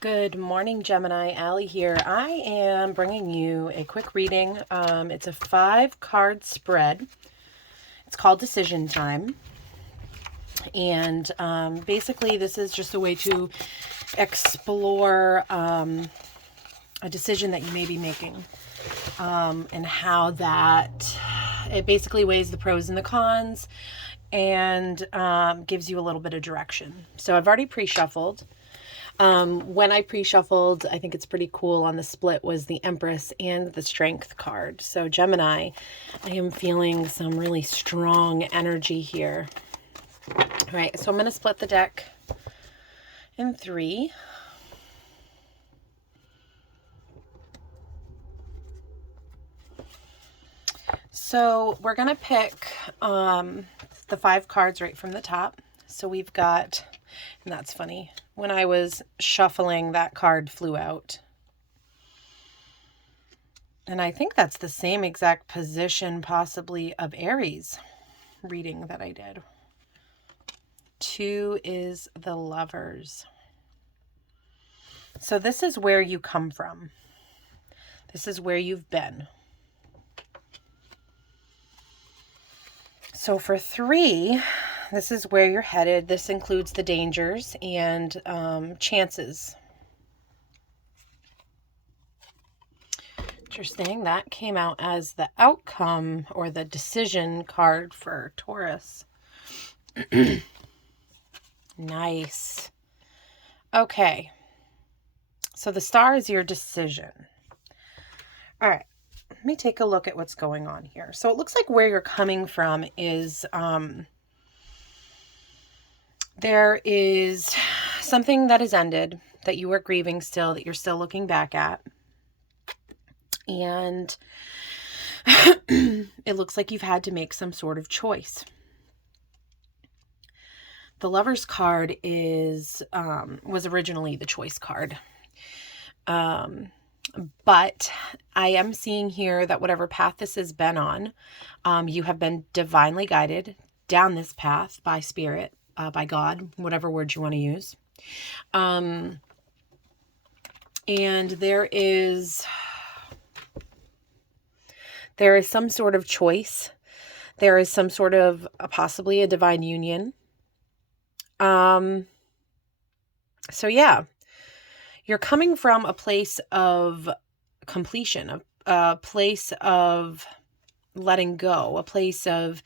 Good morning, Gemini. Allie here. I am bringing you a quick reading. It's a 5-card spread. It's called Decision Time. And basically, this is just a way to explore a decision that you may be making and how that it basically weighs the pros and the cons and gives you a little bit of direction. So I've already pre-shuffled. When I pre-shuffled, I think it's pretty cool on the split was the Empress and the Strength card. So Gemini, I am feeling some really strong energy here. All right, so I'm going to split the deck in 3. So we're going to pick the 5 cards right from the top. So we've got, and that's funny, when I was shuffling, that card flew out. And I think that's the same exact position possibly of Aries reading that I did. 2 is the Lovers. So this is where you come from. This is where you've been. So for 3, this is where you're headed. This includes the dangers and chances. Interesting. That came out as the outcome or the decision card for Taurus. Nice. Okay. So the star is your decision. All right. Let me take a look at what's going on here. So it looks like where you're coming from is there is something that has ended that you are grieving still, that you're still looking back at. And it looks like you've had to make some sort of choice. The Lover's card is was originally the choice card. But I am seeing here that whatever path this has been on, you have been divinely guided down this path by Spirit, by God, whatever word you want to use. And there is some sort of choice. There is some sort of possibly a divine union. So yeah. You're coming from a place of completion, a place of letting go, a place of,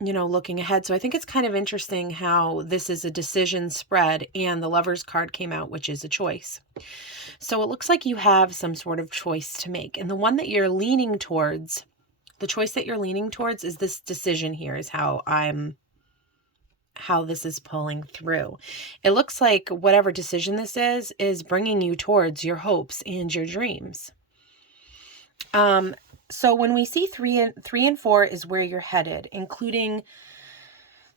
looking ahead. So I think it's kind of interesting how this is a decision spread and the Lover's card came out, which is a choice. So it looks like you have some sort of choice to make. And the one that you're leaning towards, the choice that you're leaning towards is this decision here is how this is pulling through. It looks like whatever decision this is bringing you towards your hopes and your dreams. So when we see 3 and 4 is where you're headed, including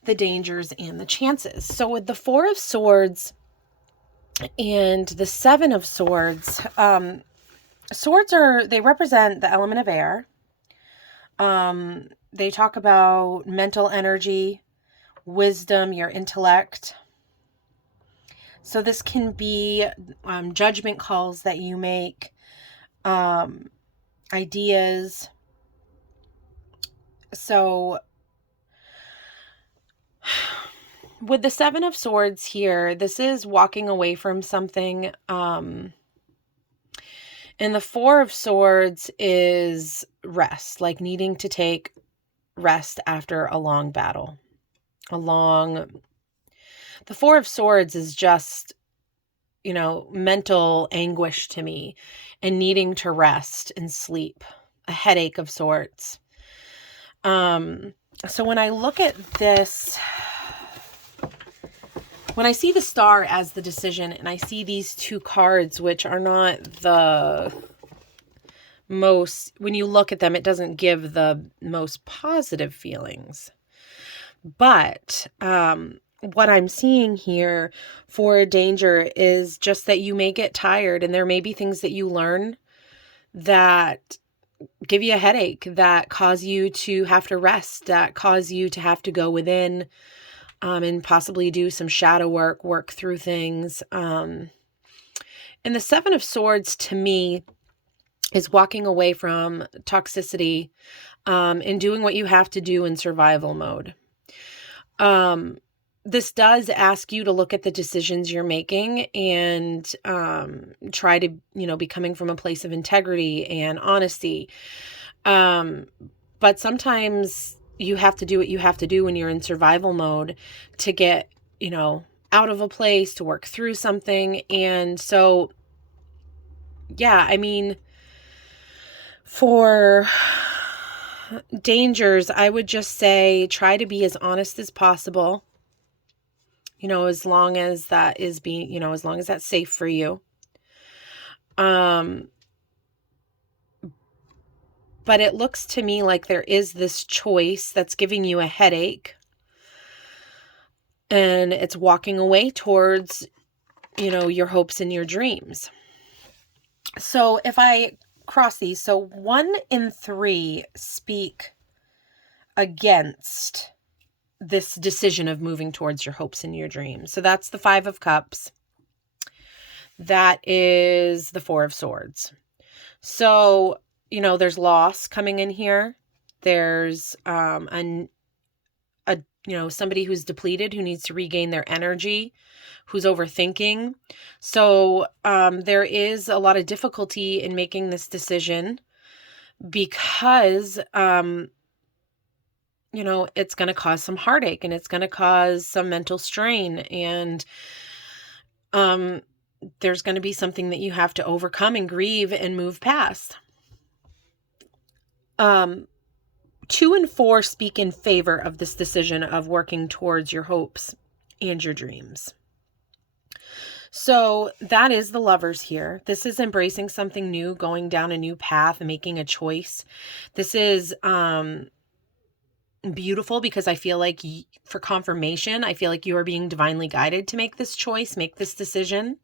the dangers and the chances. So with the 4 of Swords and the 7 of Swords, swords they represent the element of air. They talk about mental energy, wisdom, your intellect. So this can be judgment calls that you make, ideas. So with the 7 of Swords here, this is walking away from something. And the 4 of Swords is rest, like needing to take rest after a long battle. The 4 of Swords is just, mental anguish to me and needing to rest and sleep, a headache of sorts. So when I look at this, when I see the star as the decision and I see these 2 cards, which are not the most, when you look at them, it doesn't give the most positive feelings. But what I'm seeing here for danger is just that you may get tired and there may be things that you learn that give you a headache, that cause you to have to rest, that cause you to have to go within, and possibly do some shadow work through things. And the Seven of Swords to me is walking away from toxicity, and doing what you have to do in survival mode. This does ask you to look at the decisions you're making and try to, be coming from a place of integrity and honesty. But sometimes you have to do what you have to do when you're in survival mode to get, out of a place, to work through something. And so, yeah, I mean, for dangers, I would just say try to be as honest as possible, as long as that is being, as long as that's safe for you. But it looks to me like there is this choice that's giving you a headache, and it's walking away towards, your hopes and your dreams. So if I cross these, so 1 in 3 speak against this decision of moving towards your hopes and your dreams. So that's the 5 of Cups. That is the 4 of Swords. So, there's loss coming in here. There's somebody who's depleted, who needs to regain their energy, who's overthinking. So there is a lot of difficulty in making this decision because, it's going to cause some heartache, and it's going to cause some mental strain, and there's going to be something that you have to overcome and grieve and move past. 2 and 4 speak in favor of this decision of working towards your hopes and your dreams. So that is the Lovers here. This is embracing something new, going down a new path and making a choice. This is beautiful because I feel like for confirmation, I feel like you are being divinely guided to make this choice, make this decision,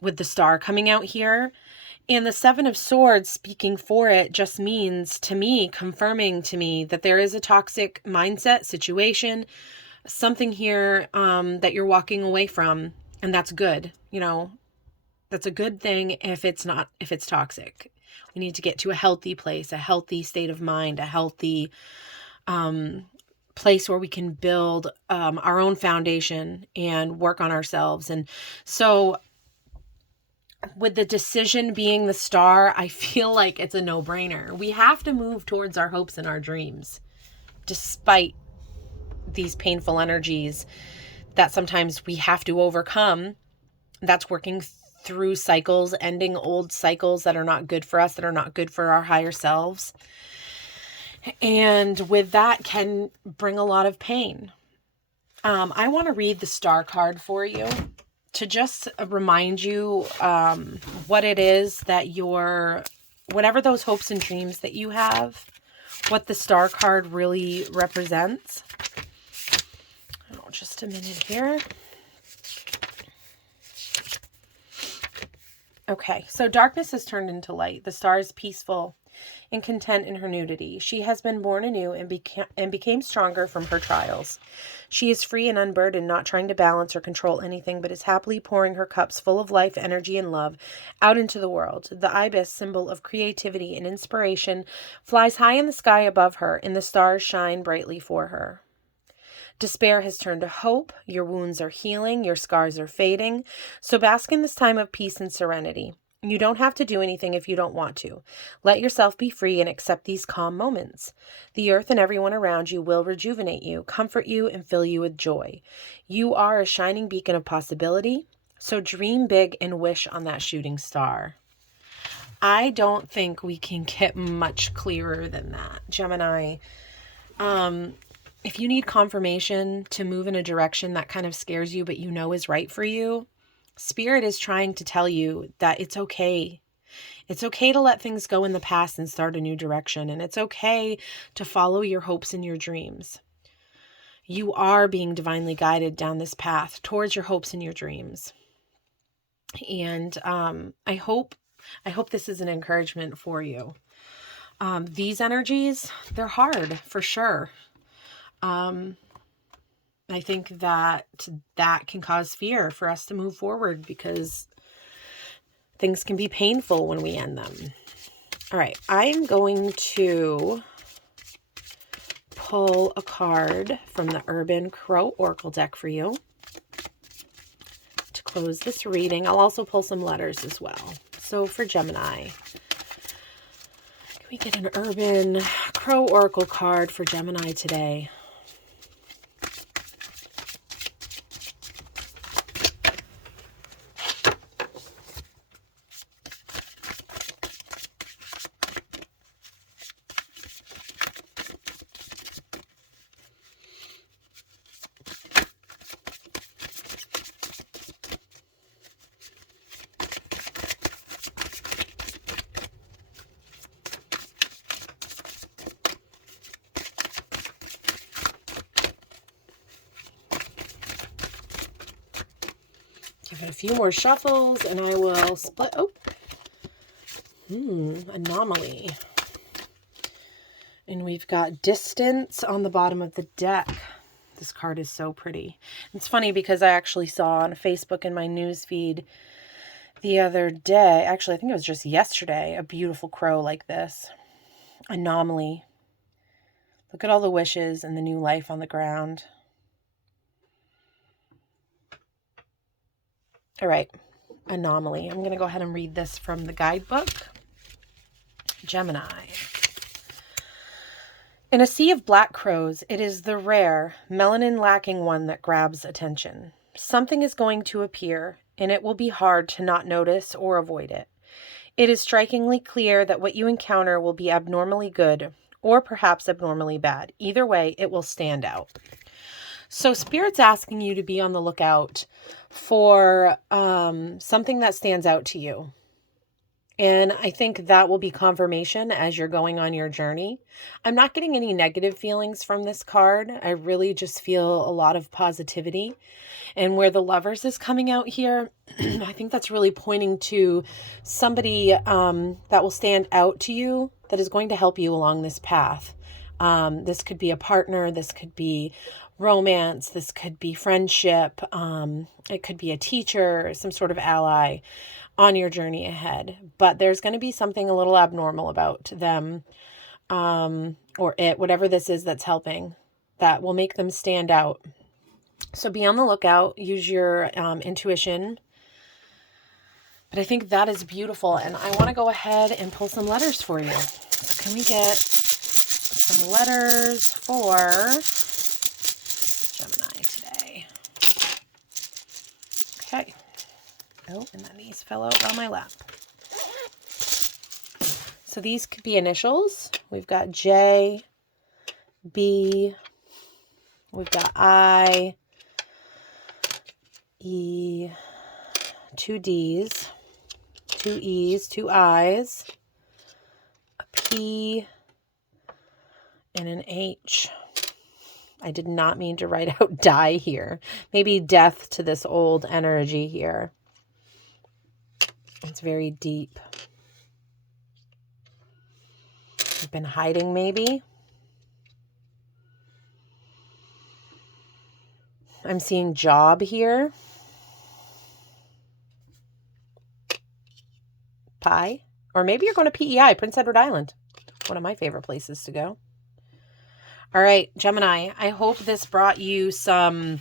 with the Star coming out here. And the 7 of Swords speaking for it just means to me, confirming to me that there is a toxic mindset, situation, something here that you're walking away from. And that's good. That's a good thing if it's toxic. We need to get to a healthy place, a healthy state of mind, a healthy place where we can build our own foundation and work on ourselves. And so with the decision being the Star, I feel like it's a no-brainer. We have to move towards our hopes and our dreams, despite these painful energies that sometimes we have to overcome. That's working through cycles, ending old cycles that are not good for us, that are not good for our higher selves. And with that can bring a lot of pain. I want to read the Star card for you to just remind you what it is that whatever those hopes and dreams that you have, what the Star card really represents. Oh, just a minute here. Okay, so darkness has turned into light. The Star is peaceful and content in her nudity. She has been born anew and became stronger from her trials. She is free and unburdened, not trying to balance or control anything, but is happily pouring her cups full of life, energy, and love out into the world. The ibis, symbol of creativity and inspiration, flies high in the sky above her, and the stars shine brightly for her. Despair has turned to hope. Your wounds are healing. Your scars are fading. So bask in this time of peace and serenity. You don't have to do anything if you don't want to. Let yourself be free and accept these calm moments. The earth and everyone around you will rejuvenate you, comfort you, and fill you with joy. You are a shining beacon of possibility, so dream big and wish on that shooting star. I don't think we can get much clearer than that, Gemini. If you need confirmation to move in a direction that kind of scares you, but you know is right for you, Spirit is trying to tell you that it's okay. It's okay to let things go in the past and start a new direction. And it's okay to follow your hopes and your dreams. You are being divinely guided down this path towards your hopes and your dreams. And I hope this is an encouragement for you. These energies, they're hard for sure. And I think that can cause fear for us to move forward because things can be painful when we end them. All right, I'm going to pull a card from the Urban Crow Oracle deck for you to close this reading. I'll also pull some letters as well. So for Gemini, can we get an Urban Crow Oracle card for Gemini today? Give it a few more shuffles and I will split. Oh, anomaly. And we've got distance on the bottom of the deck. This card is so pretty. It's funny because I actually saw on Facebook in my news feed the other day, actually I think it was just yesterday, a beautiful crow like this. Anomaly. Look at all the wishes and the new life on the ground. All right, anomaly. I'm going to go ahead and read this from the guidebook. Gemini. In a sea of black crows, it is the rare, melanin-lacking one that grabs attention. Something is going to appear, and it will be hard to not notice or avoid it. It is strikingly clear that what you encounter will be abnormally good, or perhaps abnormally bad. Either way, it will stand out. So Spirit's asking you to be on the lookout for something that stands out to you. And I think that will be confirmation as you're going on your journey. I'm not getting any negative feelings from this card. I really just feel a lot of positivity. And where the Lovers is coming out here, I think that's really pointing to somebody that will stand out to you, that is going to help you along this path. This could be a partner. This could be romance. This could be friendship. It could be a teacher, some sort of ally on your journey ahead. But there's going to be something a little abnormal about them or it, whatever this is that's helping, that will make them stand out. So be on the lookout. Use your intuition. But I think that is beautiful. And I want to go ahead and pull some letters for you. So can we get some letters for Gemini today? Okay. Oh, and then these fell out on my lap. So these could be initials. We've got J, B, we've got I, E, 2 D's, 2 E's, 2 I's, a P, and an H. I did not mean to write out die here. Maybe death to this old energy here. It's very deep. You've been hiding maybe. I'm seeing job here. Pie. Or maybe you're going to PEI, Prince Edward Island. One of my favorite places to go. All right, Gemini, I hope this brought you some...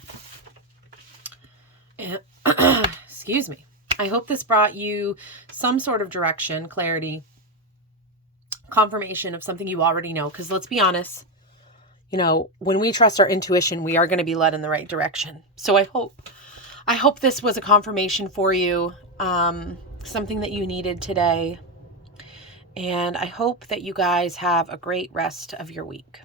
excuse me. I hope this brought you some sort of direction, clarity, confirmation of something you already know. Because let's be honest, you know, when we trust our intuition, we are going to be led in the right direction. So I hope this was a confirmation for you, something that you needed today. And I hope that you guys have a great rest of your week.